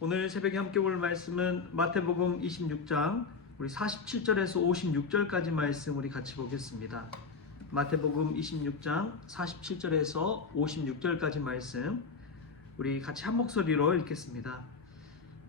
오늘 새벽에 함께 볼 말씀은 마태복음 26장 우리 47절에서 56절까지 말씀 우리 같이 보겠습니다. 마태복음 26장 47절에서 56절까지 말씀 우리 같이 한 목소리로 읽겠습니다.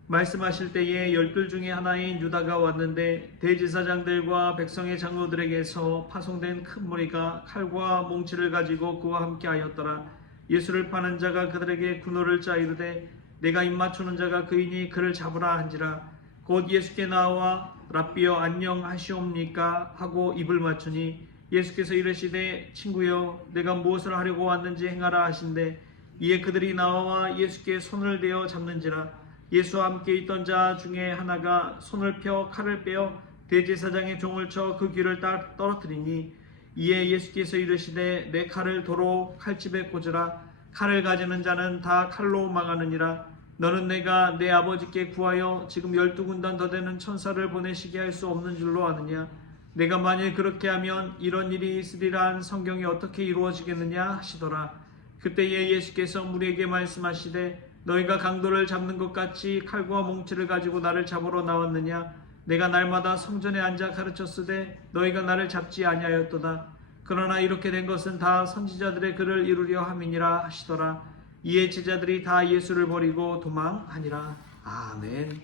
말씀하실 때에 열둘 중에 하나인 유다가 왔는데 대제사장들과 백성의 장로들에게서 파송된 큰 무리가 칼과 몽치를 가지고 그와 함께 하였더라. 예수를 파는 자가 그들에게 군호를 짜 이르되 내가 입맞추는 자가 그이니 그를 잡으라 한지라. 곧 예수께 나와 랍비여 안녕하시옵니까 하고 입을 맞추니 예수께서 이르시되 친구여 내가 무엇을 하려고 왔는지 행하라 하신대. 이에 그들이 나와 예수께 손을 대어 잡는지라. 예수와 함께 있던 자 중에 하나가 손을 펴 칼을 빼어 대제사장의 종을 쳐 그 귀를 떨어뜨리니 이에 예수께서 이르시되 내 칼을 도로 칼집에 꽂으라. 칼을 가지는 자는 다 칼로 망하느니라. 너는 내가 내 아버지께 구하여 지금 12군단 더 되는 천사를 보내시게 할 수 없는 줄로 아느냐. 내가 만일 그렇게 하면 이런 일이 있으리라 한 성경이 어떻게 이루어지겠느냐 하시더라. 그때에 예수께서 무리에게 말씀하시되 너희가 강도를 잡는 것 같이 칼과 몽치를 가지고 나를 잡으러 나왔느냐. 내가 날마다 성전에 앉아 가르쳤으되 너희가 나를 잡지 아니하였도다. 그러나 이렇게 된 것은 다 선지자들의 글을 이루려 함이니라 하시더라. 이에 제자들이 다 예수를 버리고 도망하니라. 아멘.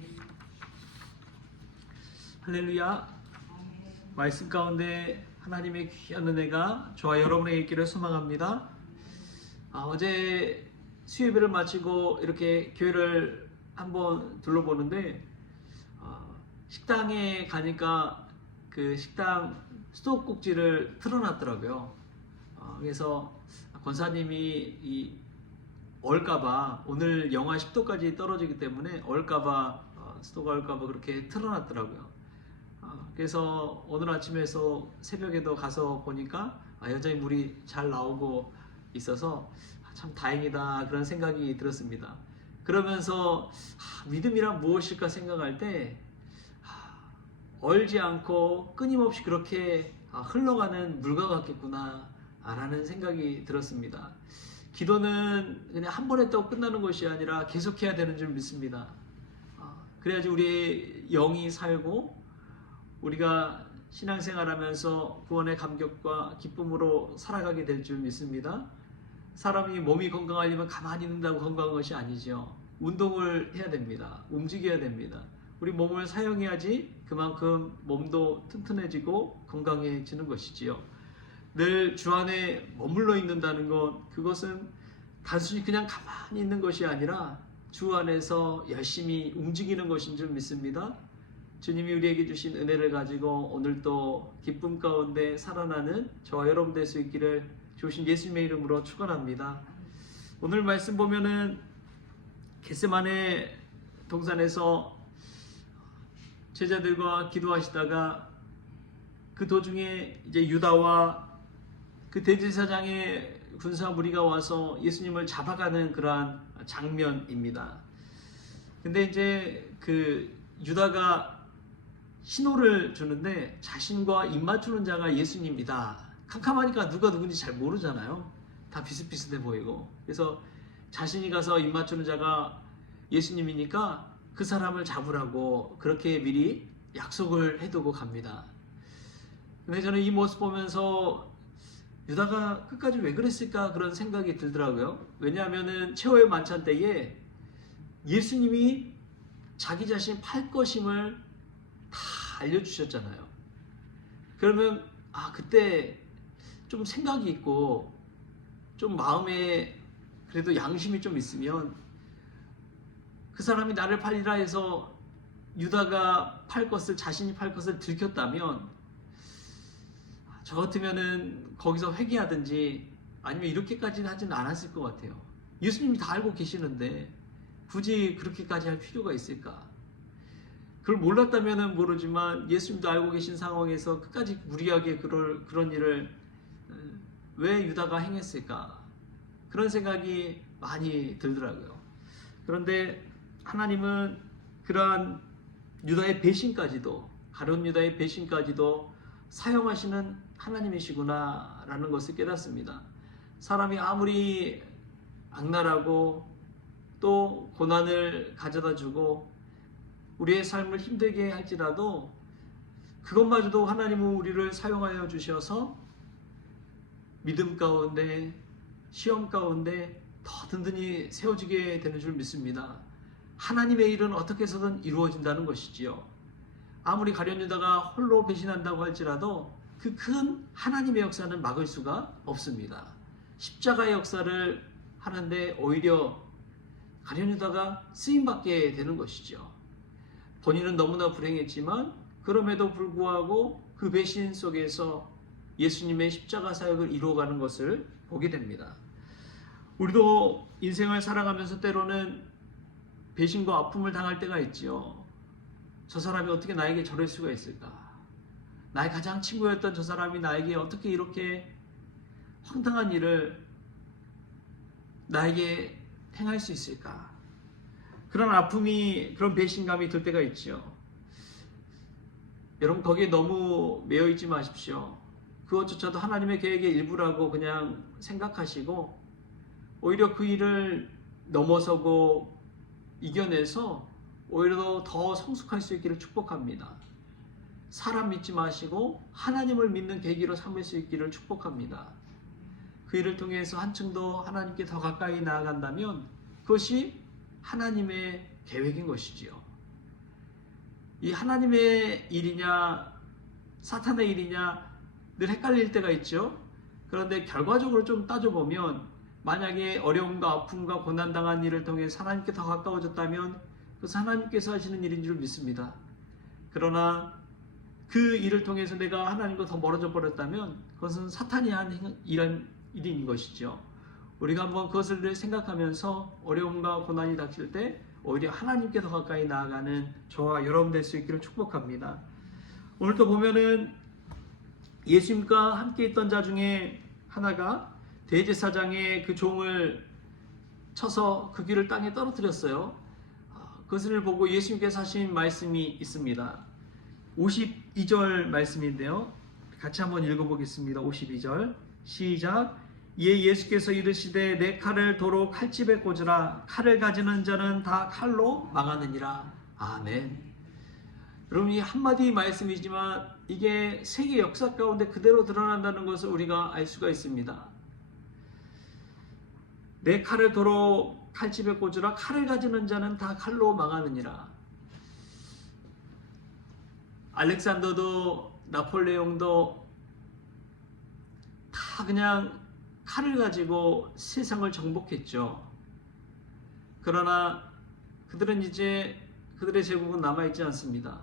할렐루야. 말씀 가운데 하나님의 귀한 은혜가 저와 여러분에게 있기를 소망합니다. 어제 수요예배를 마치고 이렇게 교회를 한번 둘러보는데 식당에 가니까 그 식당 수도꼭지를 틀어놨더라고요. 그래서 권사님이 얼까봐 오늘 영하 10도까지 떨어지기 때문에 얼까봐 수도가 얼까봐 그렇게 틀어놨더라고요. 그래서 오늘 아침에서 새벽에도 가서 보니까 여전히 물이 잘 나오고 있어서 참 다행이다 그런 생각이 들었습니다. 그러면서 믿음이란 무엇일까 생각할 때 얼지 않고 끊임없이 그렇게 흘러가는 물과 같겠구나 라는 생각이 들었습니다. 기도는 그냥 한 번 했다고 끝나는 것이 아니라 계속해야 되는 줄 믿습니다. 그래야지 우리의 영이 살고 우리가 신앙생활하면서 구원의 감격과 기쁨으로 살아가게 될 줄 믿습니다. 사람이 몸이 건강하려면 가만히 있는다고 건강한 것이 아니죠. 운동을 해야 됩니다. 움직여야 됩니다. 우리 몸을 사용해야지 그만큼 몸도 튼튼해지고 건강해지는 것이지요. 늘 주 안에 머물러 있는다는 것, 그것은 단순히 그냥 가만히 있는 것이 아니라 주 안에서 열심히 움직이는 것인 줄 믿습니다. 주님이 우리에게 주신 은혜를 가지고 오늘도 기쁨 가운데 살아나는 저와 여러분 될 수 있기를 주신 예수님의 이름으로 축원합니다. 오늘 말씀 보면은 겟세마네 동산에서 제자들과 기도하시다가 그 도중에 이제 유다와 그 대제사장의 군사 무리가 와서 예수님을 잡아가는 그러한 장면입니다. 근데 이제 그 유다가 신호를 주는데 자신과 입맞추는 자가 예수님이다. 캄캄하니까 누가 누군지 잘 모르잖아요. 다 비슷비슷해 보이고. 그래서 자신이 가서 입맞추는 자가 예수님이니까 그 사람을 잡으라고 그렇게 미리 약속을 해두고 갑니다. 근데 저는 이 모습 보면서 유다가 끝까지 왜 그랬을까 그런 생각이 들더라고요. 왜냐하면은 최후의 만찬 때에 예수님이 자기 자신 팔 것임을 다 알려주셨잖아요. 그러면 그때 좀 생각이 있고 좀 마음에 그래도 양심이 좀 있으면 그 사람이 나를 팔리라 해서 유다가 자신이 팔 것을 들켰다면 저 같으면은 거기서 회개하든지 아니면 이렇게까지는 하지는 않았을 것 같아요. 예수님이 다 알고 계시는데 굳이 그렇게까지 할 필요가 있을까? 그걸 몰랐다면은 모르지만 예수님도 알고 계신 상황에서 끝까지 무리하게 그런 일을 왜 유다가 행했을까? 그런 생각이 많이 들더라고요. 그런데 하나님은 그러한 유다의 배신까지도, 가룟 유다의 배신까지도 사용하시는 하나님이시구나 라는 것을 깨닫습니다. 사람이 아무리 악랄하고 또 고난을 가져다 주고 우리의 삶을 힘들게 할지라도 그것마저도 하나님은 우리를 사용하여 주셔서 믿음 가운데 시험 가운데 더 든든히 세워지게 되는 줄 믿습니다. 하나님의 일은 어떻게 해서든 이루어진다는 것이지요. 아무리 가룟 유다가 홀로 배신한다고 할지라도 그 큰 하나님의 역사는 막을 수가 없습니다. 십자가의 역사를 하는데 오히려 가룟 유다가 쓰임받게 되는 것이죠. 본인은 너무나 불행했지만 그럼에도 불구하고 그 배신 속에서 예수님의 십자가 사역을 이루어가는 것을 보게 됩니다. 우리도 인생을 살아가면서 때로는 배신과 아픔을 당할 때가 있지요. 저 사람이 어떻게 나에게 저럴 수가 있을까? 나의 가장 친구였던 저 사람이 나에게 어떻게 이렇게 황당한 일을 나에게 행할 수 있을까? 그런 아픔이, 그런 배신감이 들 때가 있죠. 여러분 거기에 너무 매여 있지 마십시오. 그것조차도 하나님의 계획의 일부라고 그냥 생각하시고 오히려 그 일을 넘어서고 이겨내서 오히려 더 성숙할 수 있기를 축복합니다. 사람 믿지 마시고 하나님을 믿는 계기로 삼을 수 있기를 축복합니다. 그 일을 통해서 한층 더 하나님께 더 가까이 나아간다면 그것이 하나님의 계획인 것이지요. 이 하나님의 일이냐 사탄의 일이냐 늘 헷갈릴 때가 있죠. 그런데 결과적으로 좀 따져보면 만약에 어려움과 아픔과 고난당한 일을 통해 하나님께 더 가까워졌다면 그것은 하나님께서 하시는 일인 줄 믿습니다. 그러나 그 일을 통해서 내가 하나님과 더 멀어져 버렸다면 그것은 사탄이 한 일인 것이죠. 우리가 한번 그것을 생각하면서 어려움과 고난이 닥칠 때 오히려 하나님께 더 가까이 나아가는 저와 여러분 될 수 있기를 축복합니다. 오늘도 보면은 예수님과 함께 있던 자 중에 하나가 대제사장의 그 종을 쳐서 그 귀를 땅에 떨어뜨렸어요. 그것을 보고 예수님께서 하신 말씀이 있습니다. 52절 말씀인데요. 같이 한번 읽어보겠습니다. 52절 시작. 이에 예수께서 이르시되 내 칼을 도로 칼집에 꽂으라. 칼을 가지는 자는 다 칼로 망하느니라. 아멘. 여러분 이 한마디 말씀이지만 이게 세계 역사 가운데 그대로 드러난다는 것을 우리가 알 수가 있습니다. 내 칼을 도로 칼집에 꽂으라. 칼을 가지는 자는 다 칼로 망하느니라. 알렉산더도 나폴레옹도 다 그냥 칼을 가지고 세상을 정복했죠. 그러나 그들은 이제 그들의 제국은 남아있지 않습니다.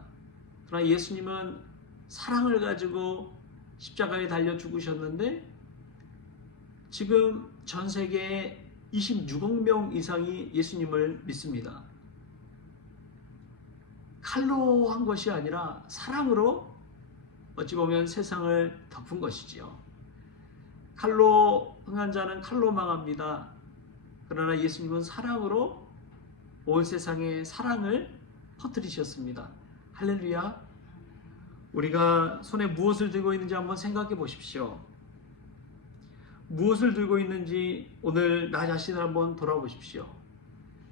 그러나 예수님은 사랑을 가지고 십자가에 달려 죽으셨는데 지금 전 세계에 26억 명 이상이 예수님을 믿습니다. 칼로 한 것이 아니라 사랑으로 어찌 보면 세상을 덮은 것이지요. 칼로 흥한 자는 칼로 망합니다. 그러나 예수님은 사랑으로 온 세상에 사랑을 퍼뜨리셨습니다. 할렐루야. 우리가 손에 무엇을 들고 있는지 한번 생각해 보십시오. 무엇을 들고 있는지 오늘 나 자신을 한번 돌아보십시오.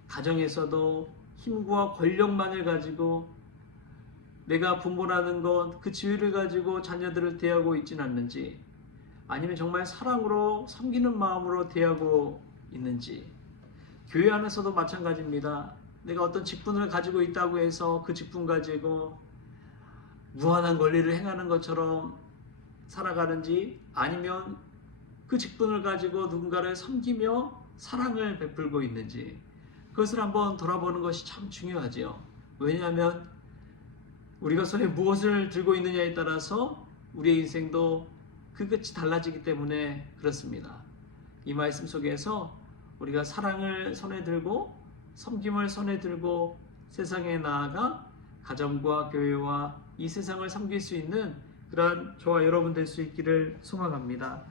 가정에서도 힘과 권력만을 가지고 내가 부모라는 것, 그 지위를 가지고 자녀들을 대하고 있지는 않는지, 아니면 정말 사랑으로 섬기는 마음으로 대하고 있는지. 교회 안에서도 마찬가지입니다. 내가 어떤 직분을 가지고 있다고 해서 그 직분 가지고 무한한 권리를 행하는 것처럼 살아가는지, 아니면 그 직분을 가지고 누군가를 섬기며 사랑을 베풀고 있는지, 그것을 한번 돌아보는 것이 참 중요하지요. 왜냐하면 우리가 손에 무엇을 들고 있느냐에 따라서 우리의 인생도 그 끝이 달라지기 때문에 그렇습니다. 이 말씀 속에서 우리가 사랑을 손에 들고 섬김을 손에 들고 세상에 나아가 가정과 교회와 이 세상을 섬길 수 있는 그런 저와 여러분 될 수 있기를 소망합니다.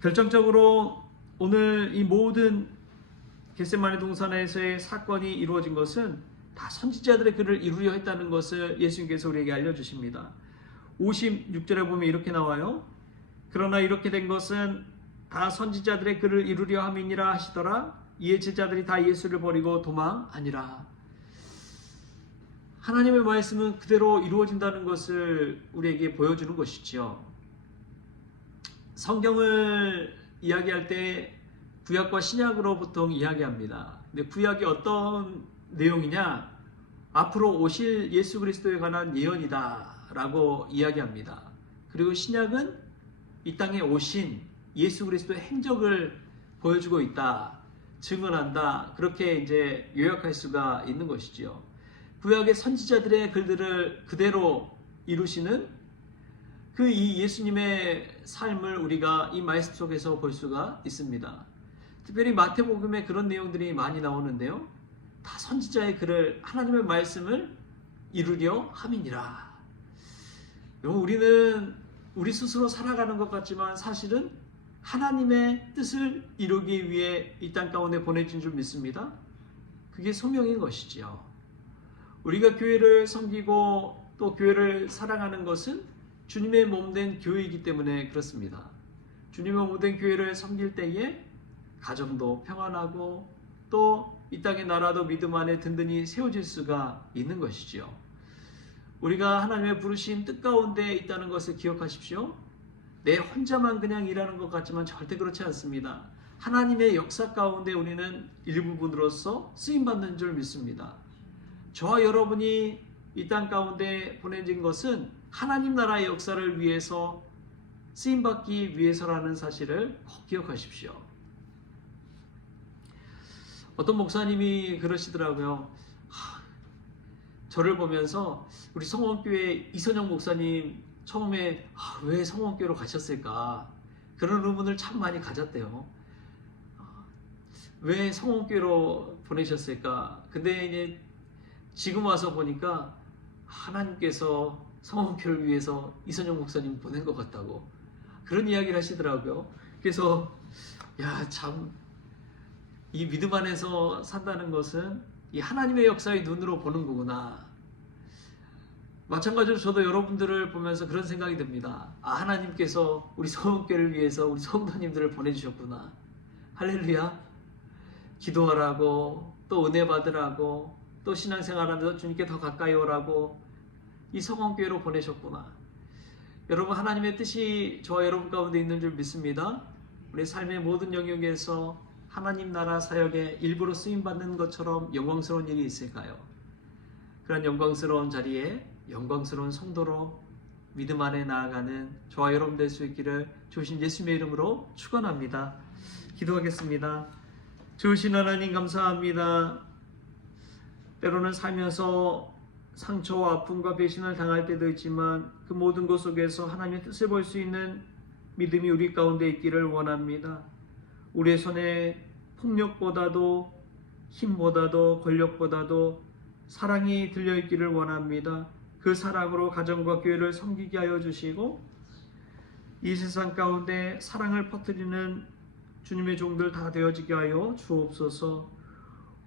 결정적으로 오늘 이 모든 겟세마네 동산에서의 사건이 이루어진 것은 다 선지자들의 글을 이루려 했다는 것을 예수님께서 우리에게 알려주십니다. 56절에 보면 이렇게 나와요. 그러나 이렇게 된 것은 다 선지자들의 글을 이루려 함이니라 하시더라. 이에 제자들이 다 예수를 버리고 도망하니라. 하나님의 말씀은 그대로 이루어진다는 것을 우리에게 보여주는 것이지요. 성경을 이야기할 때 구약과 신약으로 보통 이야기합니다. 근데 구약이 어떤 내용이냐? 앞으로 오실 예수 그리스도에 관한 예언이다 라고 이야기합니다. 그리고 신약은 이 땅에 오신 예수 그리스도의 행적을 보여주고 있다, 증언한다, 그렇게 이제 요약할 수가 있는 것이지요. 구약의 선지자들의 글들을 그대로 이루시는 그 이 예수님의 삶을 우리가 이 말씀 속에서 볼 수가 있습니다. 특별히 마태복음에 그런 내용들이 많이 나오는데요. 다 선지자의 글을, 하나님의 말씀을 이루려 함이니라. 우리는 우리 스스로 살아가는 것 같지만 사실은 하나님의 뜻을 이루기 위해 이 땅 가운데 보내진 줄 믿습니다. 그게 소명인 것이지요. 우리가 교회를 섬기고 또 교회를 사랑하는 것은 주님의 몸된 교회이기 때문에 그렇습니다. 주님의 몸된 교회를 섬길 때에 가정도 평안하고 또 이 땅의 나라도 믿음 안에 든든히 세워질 수가 있는 것이지요. 우리가 하나님의 부르신 뜻 가운데 있다는 것을 기억하십시오. 내 혼자만 그냥 일하는 것 같지만 절대 그렇지 않습니다. 하나님의 역사 가운데 우리는 일부분으로서 쓰임받는 줄 믿습니다. 저와 여러분이 이 땅 가운데 보내진 것은 하나님 나라의 역사를 위해서 쓰임받기 위해서라는 사실을 꼭 기억하십시오. 어떤 목사님이 그러시더라고요. 저를 보면서 우리 성원교회 이선영 목사님 처음에 왜 성원교회로 가셨을까? 그런 의문을 참 많이 가졌대요. 왜 성원교회로 보내셨을까? 근데 이제 지금 와서 보니까 하나님께서 성원교회를 위해서 이선영 목사님 보낸 것 같다고 그런 이야기를 하시더라고요. 그래서 참 이 믿음 안에서 산다는 것은 이 하나님의 역사의 눈으로 보는 거구나. 마찬가지로 저도 여러분들을 보면서 그런 생각이 듭니다. 하나님께서 우리 성원교회를 위해서 우리 성도님들을 보내주셨구나. 할렐루야. 기도하라고, 또 은혜 받으라고, 또 신앙생활하면서 주님께 더 가까이 오라고 이 성원교회로 보내셨구나. 여러분, 하나님의 뜻이 저와 여러분 가운데 있는 줄 믿습니다. 우리 삶의 모든 영역에서 하나님 나라 사역에 일부러 쓰임받는 것처럼 영광스러운 일이 있을까요? 그런 영광스러운 자리에 영광스러운 성도로 믿음 안에 나아가는 저와 여러분 될 수 있기를 주신 예수님의 이름으로 축원합니다. 기도하겠습니다. 주신 하나님 감사합니다. 때로는 살면서 상처와 아픔과 배신을 당할 때도 있지만 그 모든 것 속에서 하나님의 뜻을 볼 수 있는 믿음이 우리 가운데 있기를 원합니다. 우리의 손에 폭력보다도 힘보다도 권력보다도 사랑이 들려있기를 원합니다. 그 사랑으로 가정과 교회를 섬기게 하여 주시고 이 세상 가운데 사랑을 퍼뜨리는 주님의 종들 다 되어지게 하여 주옵소서.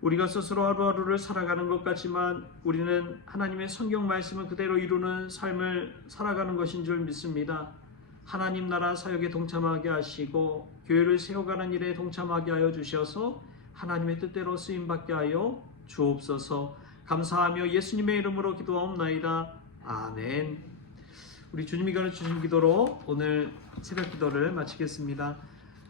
우리가 스스로 하루하루를 살아가는 것 같지만 우리는 하나님의 성경 말씀을 그대로 이루는 삶을 살아가는 것인 줄 믿습니다. 하나님 나라 사역에 동참하게 하시고 교회를 세워가는 일에 동참하게 하여 주셔서 하나님의 뜻대로 쓰임받게 하여 주옵소서. 감사하며 예수님의 이름으로 기도하옵나이다. 아멘. 우리 주님이 가르치신 기도로 오늘 새벽 기도를 마치겠습니다.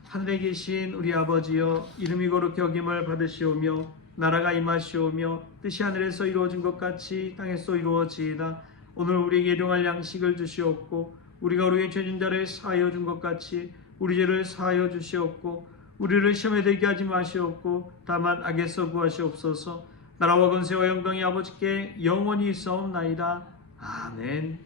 하늘에 계신 우리 아버지여, 이름이 거룩히 여김을 받으시오며 나라가 임하시오며 뜻이 하늘에서 이루어진 것 같이 땅에서 이루어지이다. 오늘 우리에게 일용할 양식을 주시옵고 우리가 우리의 죄진 자를 사하여 준 것 같이 우리 죄를 사하여 주시옵고 우리를 시험에 들게 하지 마시옵고 다만 악에서 구하시옵소서. 나라와 권세와 영광이 아버지께 영원히 있사옵나이다. 아멘.